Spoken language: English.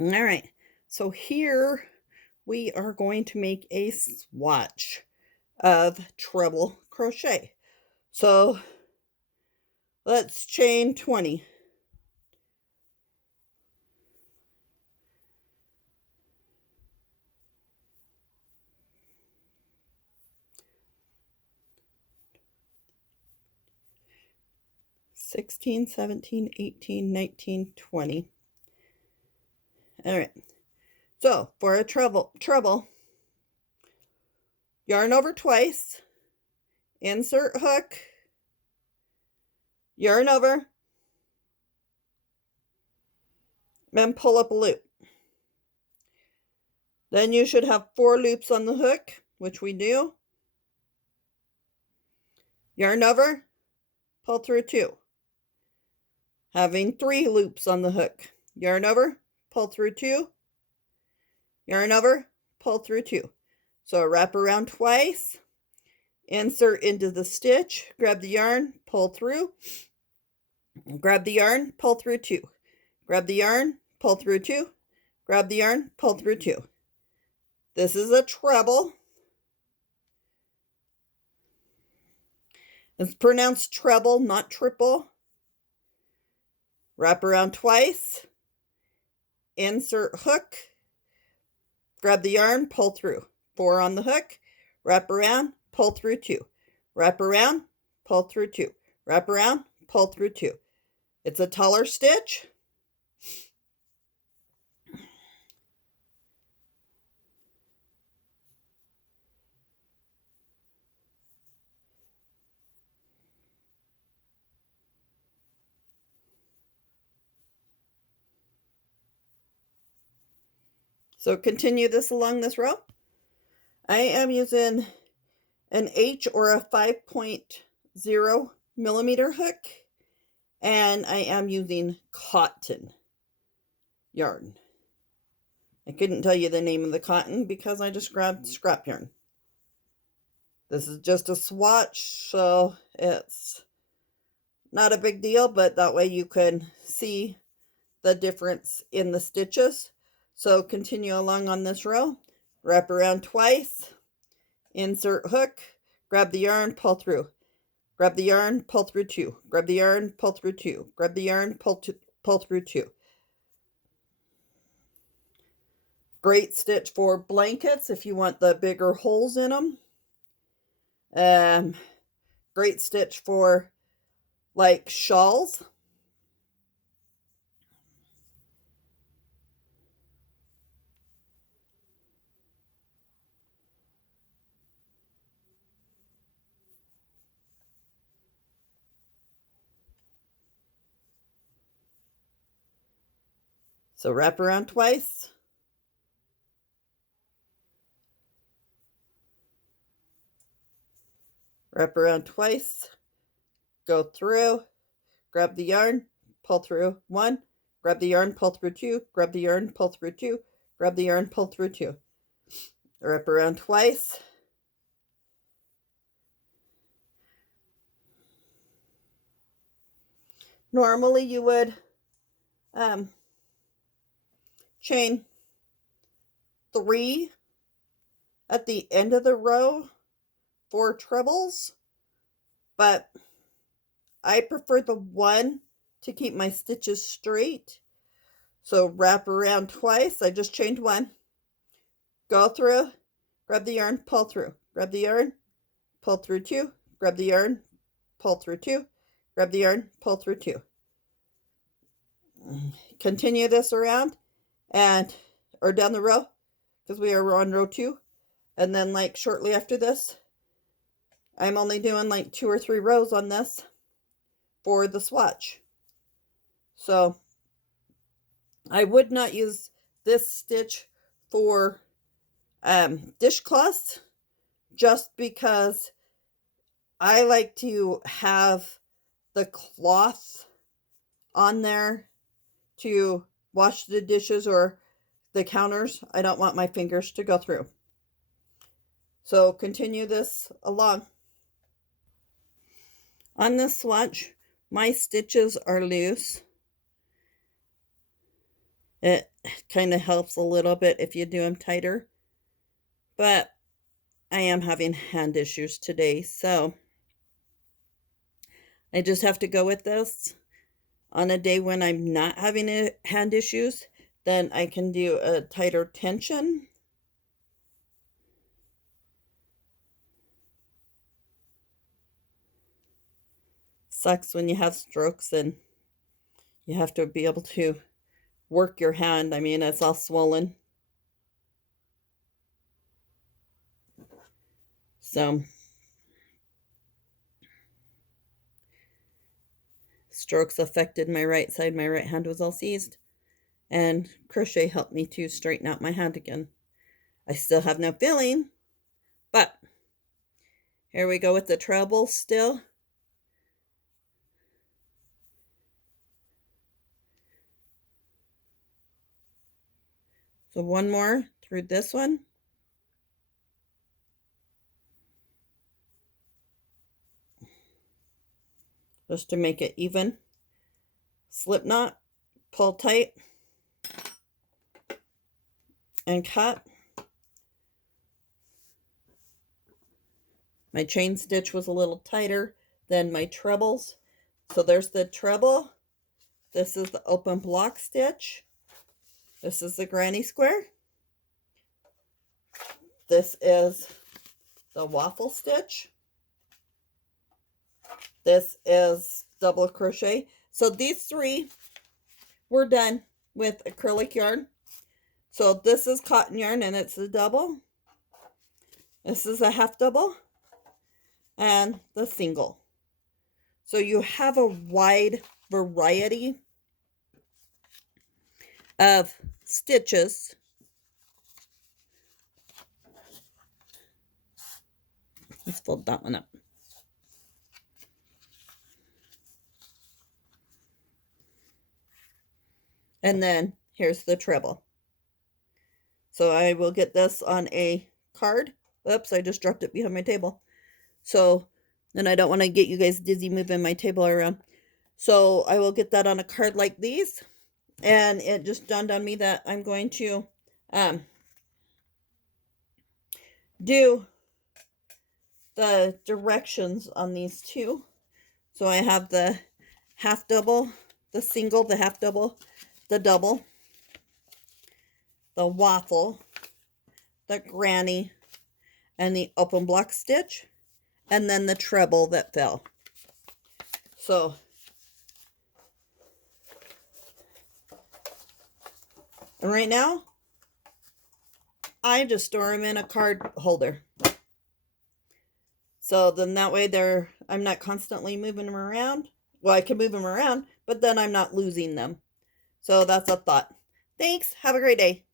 All right, so here we are going to make a swatch of treble crochet. So let's chain 20. $16, $17, $18, $19, $20. All right, so for a treble, yarn over twice, insert hook, yarn over, and pull up a loop. Then you should have 4 loops on the hook, which we do. Yarn over, pull through 2. Having 3 loops on the hook. Yarn over, pull through 2. Yarn over, pull through 2. So wrap around twice, insert into the stitch, grab the yarn, pull through, grab the yarn, pull through 2. Grab the yarn, pull through 2. Grab the yarn, pull through 2. This is a treble. It's pronounced treble, not triple. Wrap around twice, insert hook, grab the yarn, pull through. 4 on the hook, wrap around, pull through 2. Wrap around, pull through 2. Wrap around, pull through 2. It's a taller stitch. So continue this along this row. I am using an H or a 5.0 millimeter hook, and I am using cotton yarn. I couldn't tell you the name of the cotton because I just grabbed scrap yarn. This is just a swatch, so it's not a big deal, but that way you can see the difference in the stitches. So continue along on this row, wrap around twice, insert hook, grab the yarn, pull through. Grab the yarn, pull through 2. Grab the yarn, pull through 2. Grab the yarn, pull through 2. Great stitch for blankets if you want the bigger holes in them. Great stitch for like shawls. So wrap around twice. Wrap around twice. Go through. Grab the yarn, pull through 1. Grab the yarn, pull through 2. Grab the yarn, pull through 2. Grab the yarn, pull through 2. Wrap around twice. Normally you would chain 3 at the end of the row for trebles, but I prefer the 1 to keep my stitches straight. So wrap around twice. I just chained 1. Go through, grab the yarn, pull through. Grab the yarn, pull through 2. Grab the yarn, pull through 2. Grab the yarn, pull through 2. Continue this around or down the row, because we are on row 2. And then like shortly after this, I'm only doing like 2 or 3 rows on this for the swatch. So I would not use this stitch for dishcloths, just because I like to have the cloth on there to wash the dishes or the counters. I don't want my fingers to go through. So continue this along. On this swatch, my stitches are loose. It kind of helps a little bit if you do them tighter. But I am having hand issues today, so I just have to go with this. On a day when I'm not having hand issues, then I can do a tighter tension. Sucks when you have strokes and you have to be able to work your hand. I mean, it's all swollen. So, strokes affected my right side. My right hand was all seized. And crochet helped me to straighten out my hand again. I still have no feeling, but here we go with the treble still. So one more through this one. Just to make it even. Slip knot, pull tight, and cut. My chain stitch was a little tighter than my trebles. So there's the treble. This is the open block stitch. This is the granny square. This is the waffle stitch. This is double crochet. So these three were done with acrylic yarn. So this is cotton yarn and it's a double. This is a half double and the single. So you have a wide variety of stitches. Let's fold that one up. And then here's the treble. So I will get this on a card. Oops, I just dropped it behind my table. So then I don't want to get you guys dizzy moving my table around. So I will get that on a card like these. And it just dawned on me that I'm going to do the directions on these two. So I have the half double, the single, the half double, the double, the waffle, the granny, and the open block stitch, and then the treble that fell. So and right now I just store them in a card holder. So then that way I'm not constantly moving them around. Well, I can move them around, but then I'm not losing them. So that's a thought. Thanks. Have a great day.